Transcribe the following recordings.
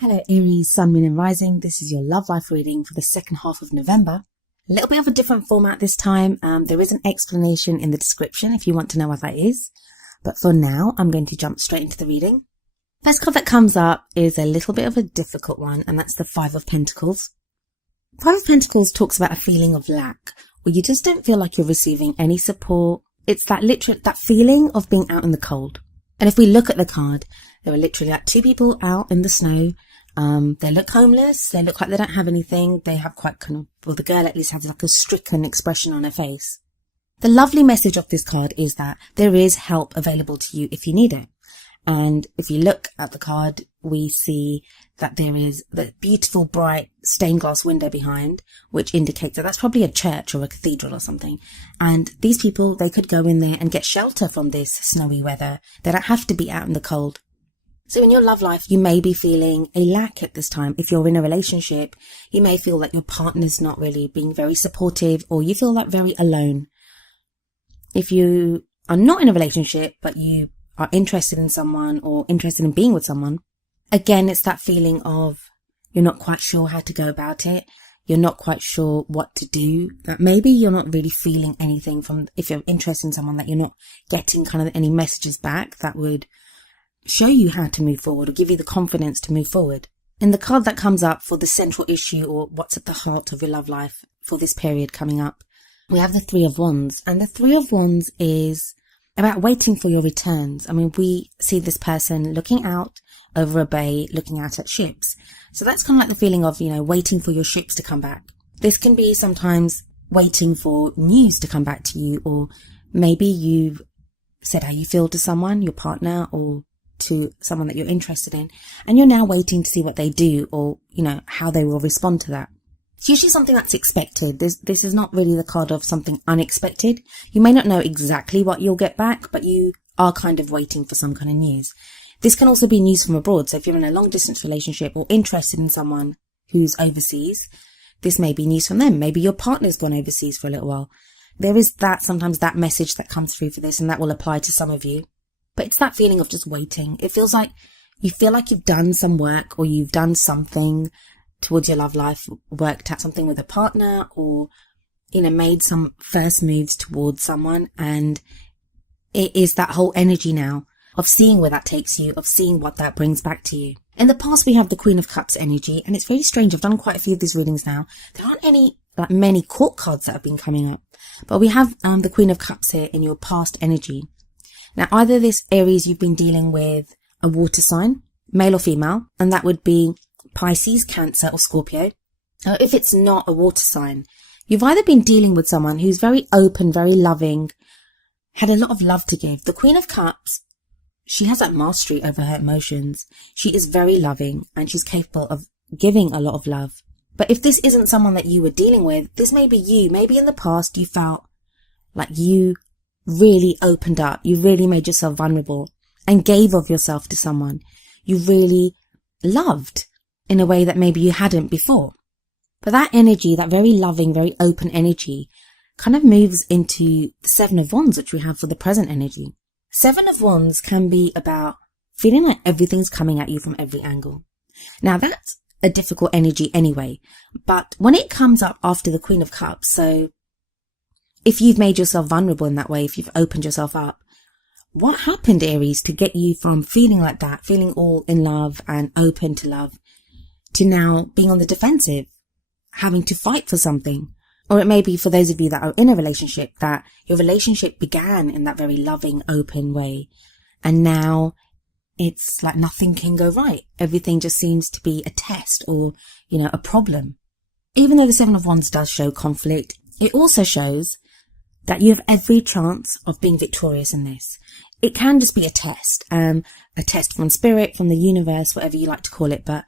Hello Aries, Sun, Moon and Rising. This is your love life reading for the second half of November. A little bit of a different format this time. There is an explanation in the description if you want to know what that is. But for now, I'm going to jump straight into the reading. First card that comes up is a little bit of a difficult one, and that's the Five of Pentacles. Five of Pentacles talks about a feeling of lack, where you just don't feel like you're receiving any support. It's that feeling of being out in the cold. And if we look at the card, there are literally like two people out in the snow. They look homeless. They look like they don't have anything. They have the girl at least has like a stricken expression on her face. The lovely message of this card is that there is help available to you if you need it. And if you look at the card, we see that there is the beautiful, bright stained glass window behind, which indicates that that's probably a church or a cathedral or something. And these people, they could go in there and get shelter from this snowy weather. They don't have to be out in the cold. So in your love life, you may be feeling a lack at this time. If you're in a relationship, you may feel that your partner's not really being very supportive, or you feel like very alone. If you are not in a relationship, but you are interested in someone or interested in being with someone, again, it's that feeling of you're not quite sure how to go about it. You're not quite sure what to do. That maybe you're not really feeling anything from, if you're interested in someone, that you're not getting kind of any messages back that would show you how to move forward or give you the confidence to move forward. And the card that comes up for the central issue, or what's at the heart of your love life for this period coming up, we have the Three of Wands. And the Three of Wands is about waiting for your returns. I mean, we see this person looking out over a bay, looking out at ships. So that's kind of like the feeling of, waiting for your ships to come back. This can be sometimes waiting for news to come back to you, or maybe you've said how you feel to someone, your partner, or to someone that you're interested in, and you're now waiting to see what they do, or, how they will respond to that. It's usually something that's expected. This is not really the card of something unexpected. You may not know exactly what you'll get back, but you are kind of waiting for some kind of news. This can also be news from abroad. So if you're in a long distance relationship or interested in someone who's overseas, this may be news from them. Maybe your partner's gone overseas for a little while. There is sometimes that message that comes through for this, and that will apply to some of you. But it's that feeling of just waiting. It feels like you feel like you've done some work, or you've done something towards your love life, worked at something with a partner, or, made some first moves towards someone. And it is that whole energy now of seeing where that takes you, of seeing what that brings back to you. In the past, we have the Queen of Cups energy, and it's very strange. I've done quite a few of these readings now. There aren't many court cards that have been coming up, but we have the Queen of Cups here in your past energy. Now, either this Aries, you've been dealing with a water sign, male or female, and that would be Pisces, Cancer or Scorpio. Now, if it's not a water sign, you've either been dealing with someone who's very open, very loving, had a lot of love to give. The Queen of Cups, she has that mastery over her emotions. She is very loving, and she's capable of giving a lot of love. But if this isn't someone that you were dealing with, this may be you. Maybe in the past you felt like you really opened up. You really made yourself vulnerable and gave of yourself to someone you really loved in a way that maybe you hadn't before. But that energy, that very loving, very open energy, kind of moves into the Seven of Wands, which we have for the present energy. Seven of Wands can be about feeling like everything's coming at you from every angle. Now, that's a difficult energy anyway, but when it comes up after the Queen of Cups, so if you've made yourself vulnerable in that way, if you've opened yourself up, what happened, Aries, to get you from feeling like that, feeling all in love and open to love, to now being on the defensive, having to fight for something? Or it may be for those of you that are in a relationship, that your relationship began in that very loving, open way, and now it's like nothing can go right. Everything just seems to be a test or, a problem. Even though the Seven of Wands does show conflict, it also shows that you have every chance of being victorious in this. It can just be a test from spirit, from the universe, whatever you like to call it, but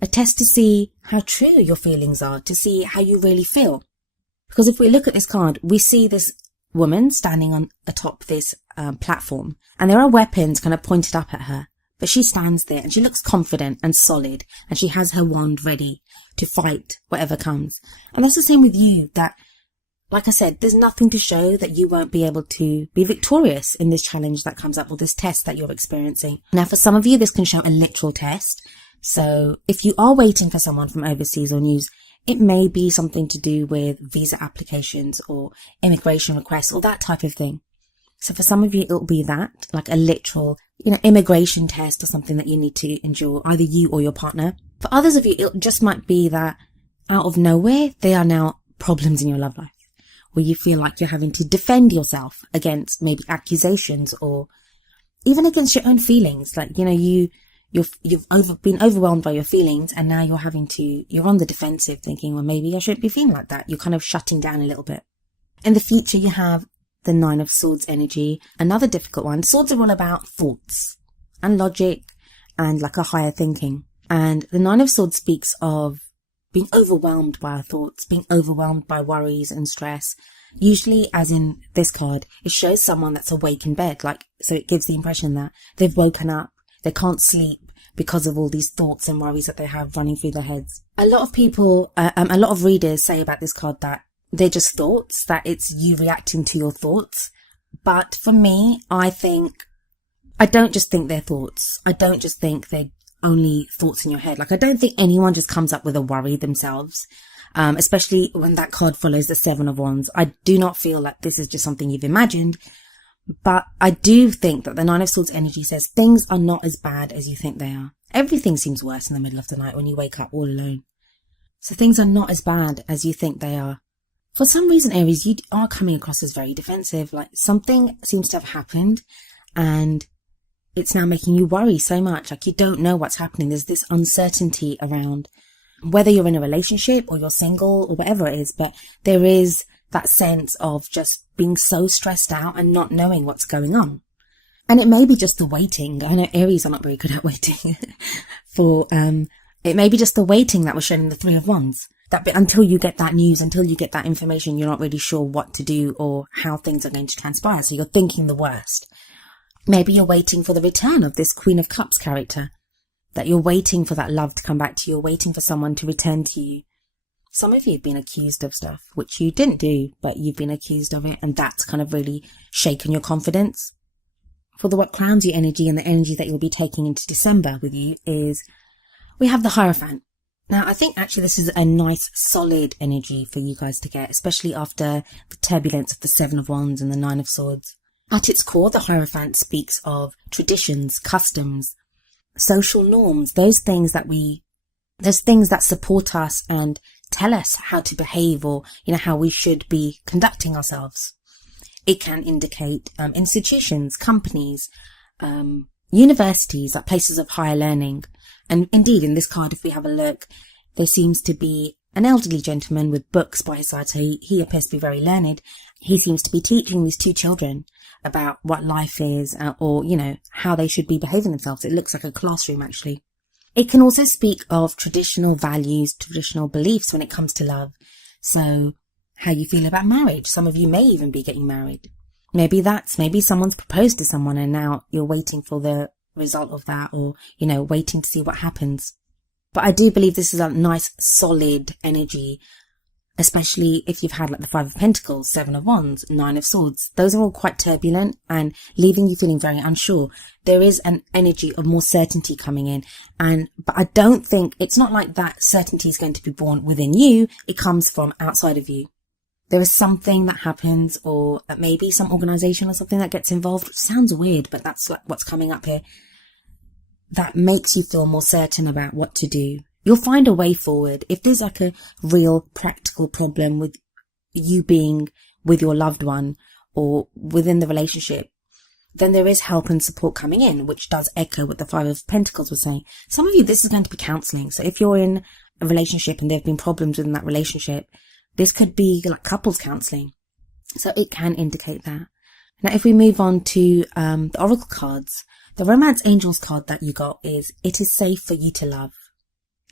a test to see how true your feelings are, to see how you really feel. Because if we look at this card, we see this woman standing on atop this platform, and there are weapons kind of pointed up at her, but she stands there and she looks confident and solid, and she has her wand ready to fight whatever comes. And that's the same with you, that, like I said, there's nothing to show that you won't be able to be victorious in this challenge that comes up, or this test that you're experiencing. Now, for some of you, this can show a literal test. So if you are waiting for someone from overseas or news, it may be something to do with visa applications or immigration requests or that type of thing. So for some of you, it'll be that, like a literal, immigration test or something that you need to endure, either you or your partner. For others of you, it just might be that out of nowhere, there are now problems in your love life where you feel like you're having to defend yourself against maybe accusations or even against your own feelings. Like, you've been overwhelmed by your feelings, and now you're on the defensive thinking, well, maybe I shouldn't be feeling like that. You're kind of shutting down a little bit. In the future, you have the Nine of Swords energy, another difficult one. Swords are all about thoughts and logic and like a higher thinking. And the Nine of Swords speaks of being overwhelmed by our thoughts, being overwhelmed by worries and stress. Usually, as in this card, it shows someone that's awake in bed. So it gives the impression that they've woken up, they can't sleep because of all these thoughts and worries that they have running through their heads. A lot of people, a lot of readers say about this card that they're just thoughts, that it's you reacting to your thoughts. But for me, I don't just think they're thoughts. I don't just think they're only thoughts in your head. I don't think anyone just comes up with a worry themselves, especially when that card follows the Seven of Wands. I do not feel like this is just something you've imagined. But I do think that the Nine of Swords energy says things are not as bad as you think they are. Everything seems worse in the middle of the night when you wake up all alone. So things are not as bad as you think they are. For some reason, Aries, you are coming across as very defensive. Like something seems to have happened and it's now making you worry so much. Like you don't know what's happening. There's this uncertainty around whether you're in a relationship or you're single or whatever it is. But there is that sense of just being so stressed out and not knowing what's going on. And it may be just the waiting. I know Aries are not very good at waiting. It may be just the waiting that was shown in the Three of Wands. That until you get that news, until you get that information, you're not really sure what to do or how things are going to transpire. So you're thinking the worst. Maybe you're waiting for the return of this Queen of Cups character. That you're waiting for that love to come back to you. You're waiting for someone to return to you. Some of you have been accused of stuff, which you didn't do, but you've been accused of it. And that's kind of really shaken your confidence. For the what crowns you energy and the energy that you'll be taking into December with you is we have the Hierophant. Now, I think actually this is a nice solid energy for you guys to get, especially after the turbulence of the Seven of Wands and the Nine of Swords. At its core, the Hierophant speaks of traditions, customs, social norms, those things that support us and tell us how to behave or, how we should be conducting ourselves. It can indicate institutions, companies, universities, like places of higher learning. And indeed, in this card, if we have a look, there seems to be an elderly gentleman with books by his side. So he appears to be very learned. He seems to be teaching these two children about what life is or, how they should be behaving themselves. It looks like a classroom, actually. It can also speak of traditional values, traditional beliefs when it comes to love. So how you feel about marriage. Some of you may even be getting married. Maybe someone's proposed to someone and now you're waiting for the result of that or, waiting to see what happens. But I do believe this is a nice solid energy, especially if you've had like the Five of Pentacles, Seven of Wands, Nine of Swords. Those are all quite turbulent and leaving you feeling very unsure. There is an energy of more certainty coming in. But I don't think, it's not like that certainty is going to be born within you. It comes from outside of you. There is something that happens or maybe some organization or something that gets involved, which sounds weird, but that's like what's coming up here. That makes you feel more certain about what to do. You'll find a way forward. If there's like a real practical problem with you being with your loved one or within the relationship, then there is help and support coming in, which does echo what the Five of Pentacles was saying. Some of you, this is going to be counseling. So if you're in a relationship and there have been problems within that relationship, this could be like couples counseling. So it can indicate that. Now, if we move on to the Oracle cards, the Romance Angels card that you got is, it is safe for you to love.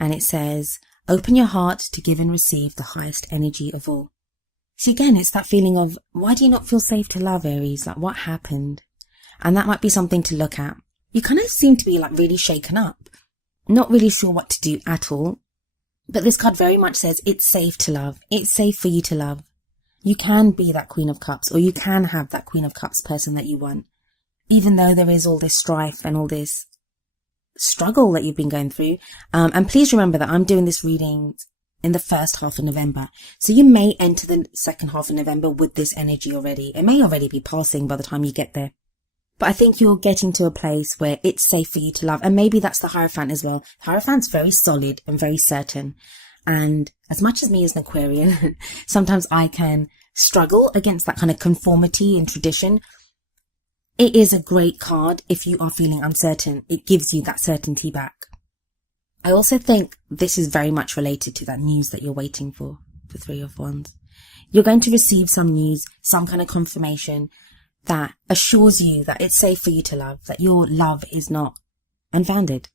And it says, open your heart to give and receive the highest energy of all. So again, it's that feeling of, why do you not feel safe to love, Aries? Like, what happened? And that might be something to look at. You kind of seem to be like really shaken up. Not really sure what to do at all. But this card very much says it's safe to love. It's safe for you to love. You can be that Queen of Cups, or you can have that Queen of Cups person that you want. Even though there is all this strife and all this struggle that you've been going through. And please remember that I'm doing this reading in the first half of November. So you may enter the second half of November with this energy already. It may already be passing by the time you get there. But I think you're getting to a place where it's safe for you to love. And maybe that's the Hierophant as well. The Hierophant's very solid and very certain. And as much as me as an Aquarian, sometimes I can struggle against that kind of conformity and tradition. It is a great card if you are feeling uncertain. It gives you that certainty back. I also think this is very much related to that news that you're waiting for, the Three of Wands. You're going to receive some news, some kind of confirmation that assures you that it's safe for you to love, that your love is not unfounded.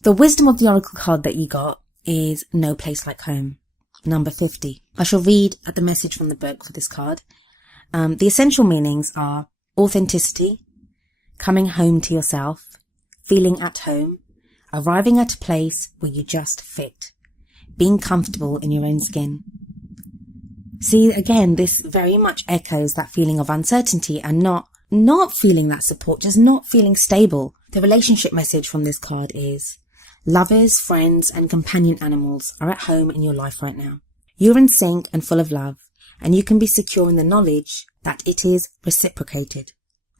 The wisdom of the oracle card that you got is No Place Like Home, number 50. I shall read the message from the book for this card. The essential meanings are authenticity, coming home to yourself, feeling at home, arriving at a place where you just fit, being comfortable in your own skin. See, again, this very much echoes that feeling of uncertainty and not feeling that support, just not feeling stable. The relationship message from this card is lovers, friends, and companion animals are at home in your life right now. You're in sync and full of love, and you can be secure in the knowledge that it is reciprocated.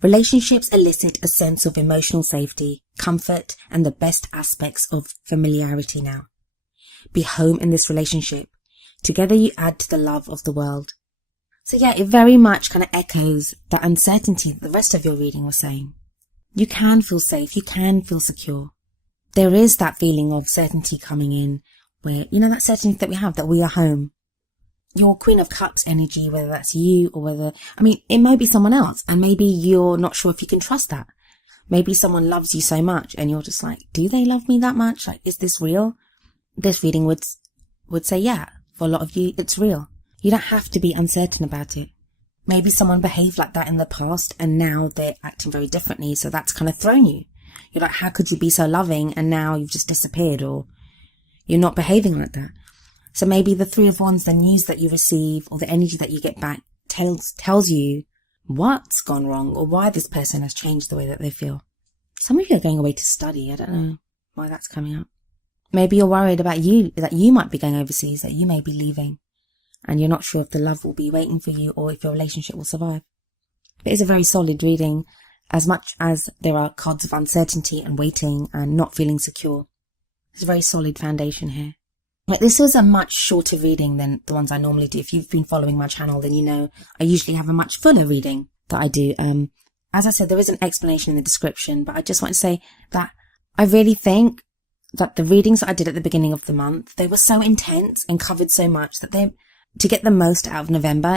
Relationships elicit a sense of emotional safety, comfort, and the best aspects of familiarity now. Be home in this relationship. Together you add to the love of the world. So yeah, it very much kind of echoes that uncertainty that the rest of your reading was saying. You can feel safe. You can feel secure. There is that feeling of certainty coming in where, that certainty that we have, that we are home. Your Queen of Cups energy, whether that's you or it might be someone else, and maybe you're not sure if you can trust that. Maybe someone loves you so much and you're just like, do they love me that much? Like, is this real? This reading would say, yeah, for a lot of you, it's real. You don't have to be uncertain about it. Maybe someone behaved like that in the past and now they're acting very differently. So that's kind of thrown you. You're like, how could you be so loving and now you've just disappeared, or you're not behaving like that? So maybe the Three of Wands, the news that you receive or the energy that you get back tells you what's gone wrong or why this person has changed the way that they feel. Some of you are going away to study. I don't know why that's coming up. Maybe you're worried about that you might be going overseas, that you may be leaving, and you're not sure if the love will be waiting for you or if your relationship will survive. But it's a very solid reading, as much as there are cards of uncertainty and waiting and not feeling secure. There's a very solid foundation here. But this was a much shorter reading than the ones I normally do. If you've been following my channel, then you know I usually have a much fuller reading that I do. As I said, there is an explanation in the description, but I just want to say that I really think that the readings that I did at the beginning of the month, they were so intense and covered so much that to get the most out of November,